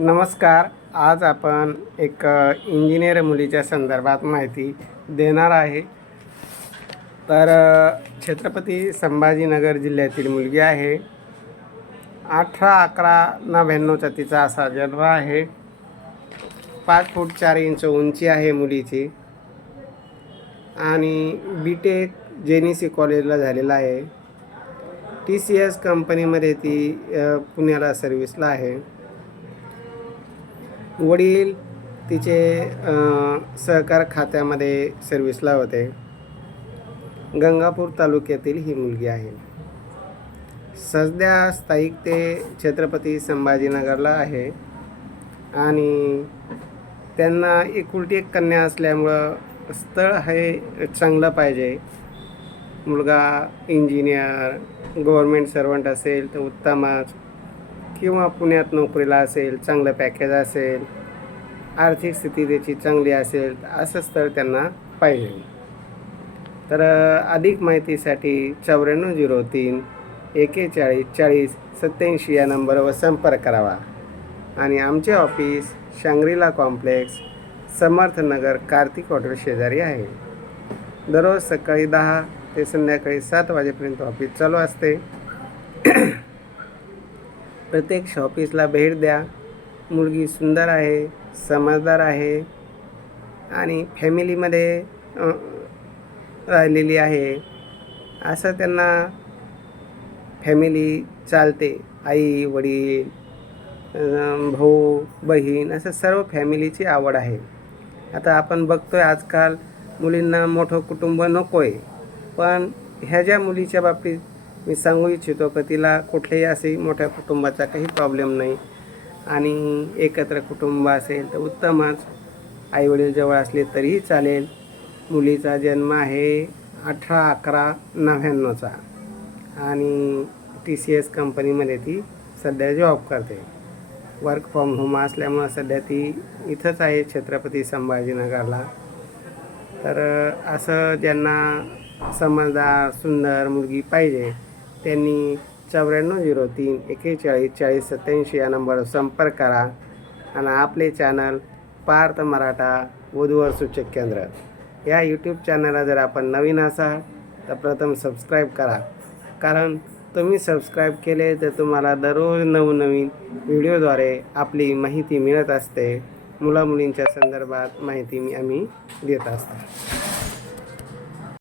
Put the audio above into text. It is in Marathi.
नमस्कार. आज आपण एक इंजिनियर मुलीच्या संदर्भात माहिती देणार आहे. तर छत्रपती संभाजीनगर जिल्ह्यातील मुलगी आहे. अठरा अकरा नव्याण्णवचा तिचा असा जन्म आहे. पाच फूट चार इंच उंची आहे मुलीची. आणि बी टेक जेनीसी कॉलेजला झालेला आहे. टी सी एस कंपनीमध्ये ती पुण्याला सर्व्हिसला आहे. वडील तिचे सहकार खात्यामध्ये सर्व्हिसला होते. गंगापूर तालुक्यातील ही मुलगी आहे. सध्या स्थायिक ते छत्रपती संभाजीनगरला आहे. आणि त्यांना एकुलटी एक कन्या असल्यामुळं स्थळ हे चांगलं पाहिजे. मुलगा इंजिनियर गव्हर्मेंट सर्वंट असेल तर उत्तमच. किंवा पुण्यात नोकरीला असेल चांगलं पॅकेज असेल आर्थिक स्थिती त्याची चांगली असेल असं स्थळ त्यांना पाहिजे. तर अधिक माहितीसाठी चौऱ्याण्णव झिरो तीन एकेचाळीस चाळीस सत्याऐंशी या नंबरवर संपर्क करावा. आणि आमचे office Shangrila complex Samarthnagar Kartik hotel शेजारी आहे. दररोज सकाळी दहा ते संध्याकाळी सात वाजेपर्यंत ऑफिस चालू असते. प्रत्येक शॉपीसला भेट द्या. मुलगी सुंदर आहे समजदार आहे आणि फॅमिलीमध्ये राहिलेली आहे. असं त्यांना फॅमिली चालते. आई वडील भाऊ बहीण असं सर्व फॅमिलीची आवड आहे. आता आपण बघतोय आजकाल मुलींना मोठं कुटुंब नको आहे पण ह्या ज्या मुलीच्या बाबतीत मी सांगू इच्छितो का तिला कुठल्याही असे मोठ्या कुटुंबाचा काही प्रॉब्लेम नाही. आणि एकत्र कुटुंब असेल तर उत्तमच. आईवडील जवळ असले तरीही चालेल. मुलीचा जन्म आहे अठरा अकरा नव्याण्णवचा. आणि टी सी एस कंपनीमध्ये ती सध्या जॉब करते. वर्क फ्रॉम होम असल्यामुळं सध्या ती इथंच आहे छत्रपती संभाजीनगरला. तर असं ज्यांना समजदार सुंदर मुलगी पाहिजे त्यांनी चौऱ्याण्णव झिरो तीन एक्केचाळीस चाळीस सत्याऐंशी या नंबरवर संपर्क करा आणि आपले चॅनल पार्थ मराठा वधूवर सूचक केंद्र. या यूट्यूब चॅनलला जर आपण नवीन असाल तर प्रथम सबस्क्राईब करा. कारण तुम्ही सबस्क्राईब केले तर तुम्हाला दररोज नवनवीन व्हिडिओद्वारे आपली माहिती मिळत असते. मुलामुलींच्या संदर्भात माहिती मी आम्ही देत असतो.